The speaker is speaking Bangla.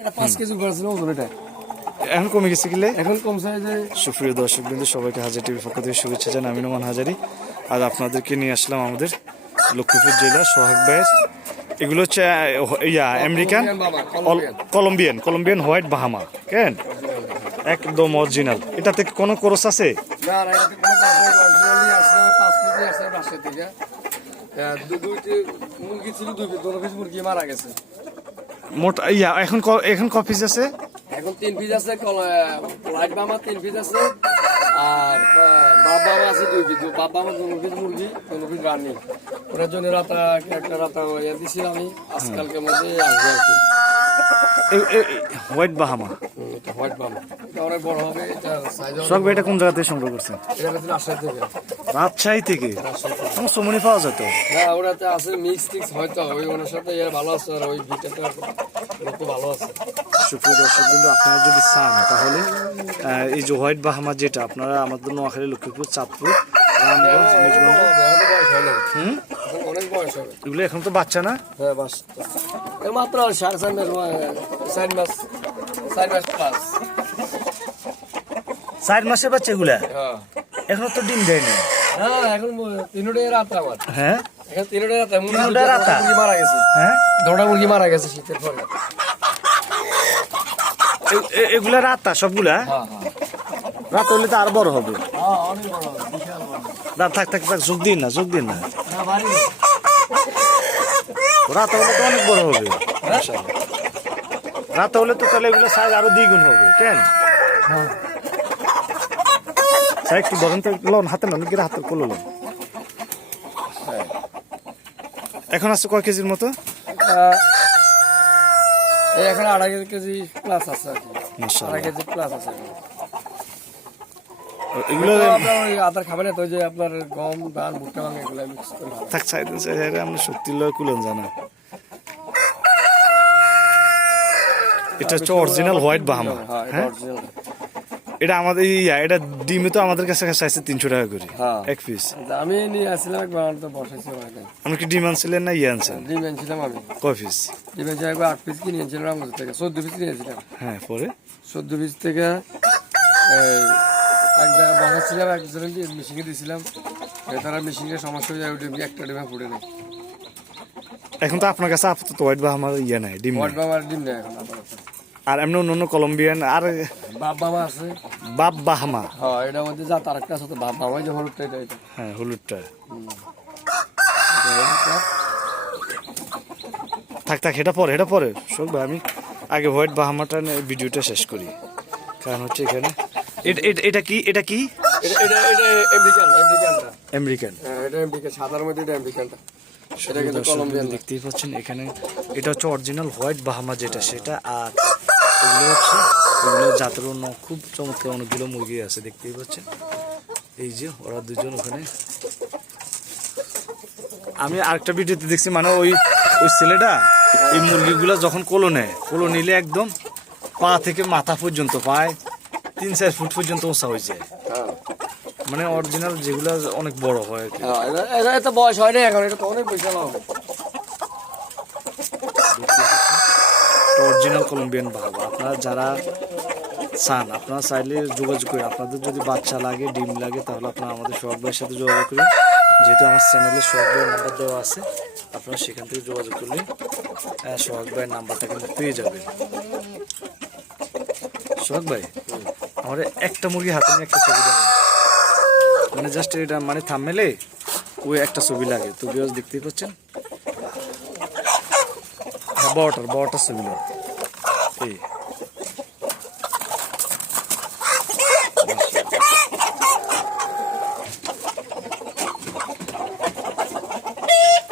এটা পাঁচ কেজি উপর ছিল ওজন এটা? এখন কমে গেছে কিলে? এখন কমছে যে সুপ্রিয় দর্শক বিন্দু সবাইকে হাজার টিভির পক্ষ থেকে শুভেচ্ছা জানাই। আমি নোমান হাজারি। আজ আপনাদেরকে নিয়ে আসলাম আমাদের লক্ষ্মীপুর জেলা সোহাগ ভাইয়ের। এগুলো হচ্ছে ইয়া American? Colombian Colombian white Bahama কেন? একদম অরিজিনাল। এটাতে কোনো কোরস আছে? মুরগি ছিল দুই দুটো মুরগি মারা গেছে। মোট, ইয়া, এখন এখন ক পিস আছে? এখন তিন পিস আছে লাইট বামা তিন পিস আছে, আর বাবা আছে দুই পিস বাপ আমার দু পিস মুরগি দু পিস রানি। ওটার জন্য রাতা, একটা রাতা ইয়ে দিছি আমি, আজকালকে মধ্যে আসবে আর কি। হোয়াইট বাহামা হুম, এটা কোন জায়গা থেকে সংগ্রহ করছেন? রাজশাহী থেকে। আমার সমনি পাওয়া যেত হ্যাঁ আছে মিক্স টিক্স হয়তো ওই ওনার সাথে ইয়ে ভালো আছে আর ওই ভিটাটা একটু ভালো আছে। সুপ্রিয় দর্শক বিন্দু আপনারা যদি চান তাহলে এই যে হোয়াইট বাহামা যেটা আপনারা আমাদের নোয়াখালী লক্ষ্মীপুর চাঁদপুর রামগঞ্জ মেজগঞ্জ এখন তো এগুলো এখন বাচ্চা না? হ্যাঁ এর মাত্র সাড়ে চার মাস চার মাস চার মাস প্লাস চার মাসের বাচ্চা এগুলা? এখনও তো ডিম দেয়নি হ্যাঁ এখন তিনটাই রাত আমার। হ্যাঁ? এখন তিনটাই রাত মুরগি তিনটাই রাত? মুরগি মারা গেছে। হ্যাঁ? দৌড়া মুরগি মারা গেছে শীতের পরে। এ- এ- এগুলা রাতা সবগুলা? হ্যাঁ হ্যাঁ। রাত হলে তো আর বড় হবে। হ্যাঁ থাক থাক থাক যোগ দিন না যোগ দিন না। রাত হলে তো অনেক বড় হবে। রাত হলে তো তাহলে এগুলো সাইজ আরও দ্বিগুণ হবে কেন? হ্যাঁ। স্যার একটু ধরেন তো লোন হাতে না নাকি হাতের কোলো লোন। এখন আছে কয় কেজির মতো? এই এখন আড়াই কেজি প্লাস আছে আড়াই কেজি প্লাস আছে। এগুলো আপনার ওই আদার খাবেন তো যে আপনার গম ধান ভুট্টা ভাঙ এগুলো মিক্স করে থাক সাইড সাইডে আমরা সত্যি লয় কুলন জানা। এটা হচ্ছে অরিজিনাল হোয়াইট বাহামা। হ্যাঁ এটা হ্যাঁ। এটা আমাদের ইয়া এটা ডিমে তো আমাদের কাছে চাইছে তিনশো টাকা করে হ্যাঁ। এক পিস আমি নিয়ে আসছিলাম একবার তো বসাইছি আপনি কি ডিম আনছিলেন না ইয়ে আনছেন ডিম এনেছিলাম আমি। কয় পিস ডিম এনেছিলাম একবার আট পিস কিনে এনেছিলাম থেকে। চোদ্দ পিস নিয়েছিলাম হ্যাঁ পরে? চোদ্দ পিস থেকে এক জায়গায় বসাচ্ছিলাম একজনকে মেশিনে দিয়েছিলাম তারা মেশিনের সমস্যা হয়ে যায় ওই ডিম একটা ডিমে ফুটে নেই। এখন তো আপনার কাছে আপাতত হোয়াইট বাহামার ইয়ে নাই ডিম। হোয়াইট বাবার ডিম নেই এখন আর এমনি অন্য অন্য কলম্বিয়ান আর বাপ বাবা আছে। বাপ বাহামা। হ্যাঁ এটার মধ্যে যা তার একটা আছে বাপ বাবাই যে হলুদটা এটা এটা। হ্যাঁ হলুদটা। থাক থাক এটা পরে এটা পরে। শোক ভাই আমি আগে হোয়াইট বাহামাটা নিয়ে ভিডিওটা শেষ করি। কারণ হচ্ছে এখানে এটা- কি এটা কি? এটা এটা এটা আমেরিকান আমেরিকানটা আমেরিকান হ্যাঁ এটা আমেরিকান সাদার মধ্যে এটা আমেরিকানটা সেটা কিন্তু কলম্বিয়ান দেখতেই পাচ্ছেন এখানে এটা হচ্ছে অরিজিনাল হোয়াইট বাহামা যেটা সেটা আর এগুলো হচ্ছে এগুলো জাতের অন্য খুব চমৎকার অনেকগুলো মুরগি আছে দেখতেই পাচ্ছেন। এই যে ওরা দুজন ওখানে। আমি আরেকটা ভিডিওতে দেখছি মানে ওই ওই ছেলেটা এই মুরগিগুলো যখন কোলো নেয় কোলো নিলে একদম পা থেকে মাথা পর্যন্ত পায় তিন চার ফুট পর্যন্ত উঁচা হয়ে যায় মানে অরিজিনাল যেগুলো অনেক বড় হয়। হ্যাঁ, এটা- বয়স হয় না এখন এটা তো অনেক পয়সা হবে অরিজিনাল কলম্বিয়ান বাঘ আপনারা যারা চান আপনারা চাইলে যোগাযোগ করে আপনাদের যদি বাচ্চা লাগে ডিম লাগে তাহলে আপনারা আমাদের সোহাগ ভাইয়ের সাথে যোগাযোগ করুন। যেহেতু আমার চ্যানেলে সোহাগ ভাইয়ের নাম্বার দেওয়া আছে আপনারা সেখান থেকে যোগাযোগ করলে সোহাগ ভাইয়ের নাম্বারটা কিন্তু পেয়ে যাবেন। সোহাগ ভাই আমার একটা মুরগি হাতে নিয়ে একটা ছবি লাগে মানে জাস্ট এটা মানে থামমেলে ওই একটা ছবি লাগে। তো বিয়স দেখতেই পাচ্ছেন? হ্যাঁ বড়টার বড়টার ছবি লাগে। এই।